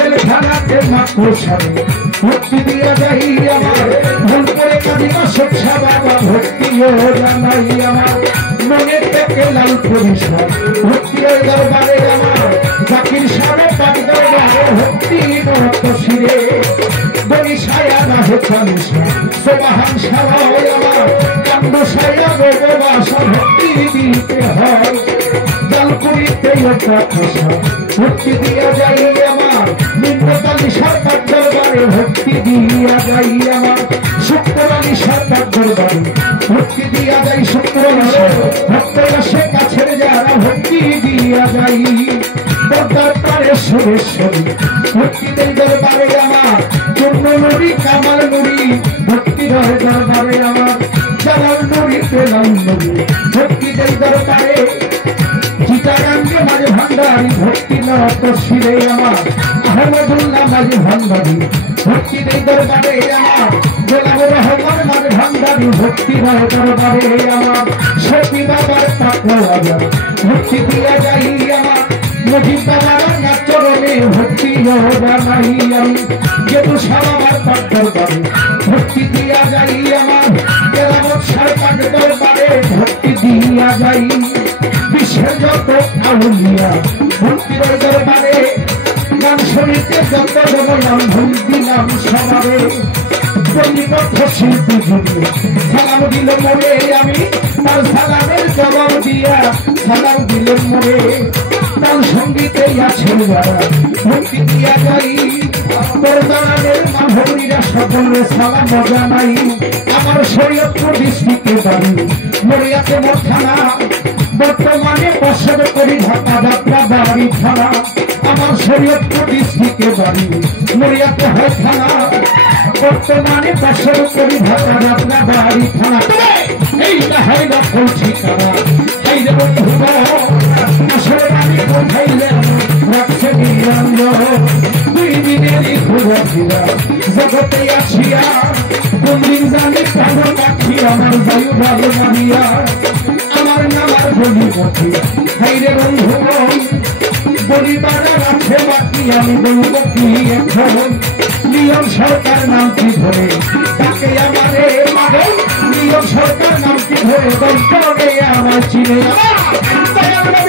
জেলখানাতে মাকড়সারে ভক্তি দিয়া যাই আমার ভুল করে কাঁদিবা সোচ্ছা বাবা ভক্তিও জানাই আমার মনে থেকে লাল পরিষ্কার ভক্তি ওই দরবারে আমার জাকির সারে পাক দরবারে ভক্তি নত শিরে বনি ছায়া না হেচালিশা সোবাহান সারা ওই আমার কান্দ ছায়া বেবাসা ভক্তি দিতে হয় জালকুড়িতে একটা খসা ভক্তি দিয়া যাই আমার নিম্নকালী সরকার দরবারে ভক্তি দিয়া যাই আমার শুক্রালী সরকার দরবারে ভক্তি দিয়া যাই শুক্রালী ভক্তরা সে কাছের যারা ভক্তি দিয়া যাই দরকার পারে সুরেশ্বরী ভক্তি দেই দরবারে আমার পূর্ণ নুরি কামাল নুরি ভক্তি রহে দরবারে আমার জালাল নুরি পেলাম নুরি ভক্তি দেই দরবারে চিটাগাঙ্গে মাঝে ভান্ডারি ভক্তি নত শিরে আমার আহমদুল্লাহ মাঝে ভান্ডারি ভক্তি দেই দরবারে আমার গোলাম রহমান মাঝে ভান্ডারি ভক্তি রহে দরবারে আমার শফি বাবার পাকড়া ভক্তি দিয়া যাই আমার মুজিব বাবার নাচরণে ভক্তি জানাই আমি যেহেতু সালামার পাক দরবারে ভক্তি দিয়া যাই আমার কেরামত সরকার দরবারে ভক্তি দিয়া যাই বিশ্বের যত আউলিয়া ভক্তির দরবারে গান শুনিতে যত নাম ভক্তি নাম সবারে দলিপথ শিল্পী যুগে সালাম দিল মরে আমি তার সালামের জবাব দিয়া সালাম দিল মরে তার সঙ্গীতে আছে যারা ভক্তি দিয়া যাই তোর দালানের মাভরীরা সকলে সালাম জানাই আমার শরীয়তপুর ডিস্ট্রিক্টে বাড়ি মরিয়াতে মোর থানা বর্তমানে বসত করি ঢাকা যাত্রা বাড়ি থানা আমার শরীয়তপুর ডিস্ট্রিক্টে বাড়ি মরিয়াতে হয় থানা বর্তমানে বসত করি ঢাকা যাত্রা বাড়ি থানা এইটা হয় না ঠিকানা এই যে বন্ধু আসলে আমি কোথাইলে রাখছে দুই দিনেরই ঘুরা জগতে আসিয়া কোন দিন জানি প্রাণ পাখি আমার বায়ু ভালো মানিয়া আমার নামার বলি পথে হাইরে বন্ধু পরিবারের আছে বাকি আমি বলব কি এখন নিয়ম সরকার নাম কি ধরে তাকে আমারে মারে নিয়ম সরকার নাম কি ধরে বলতে আমার চিনে আমার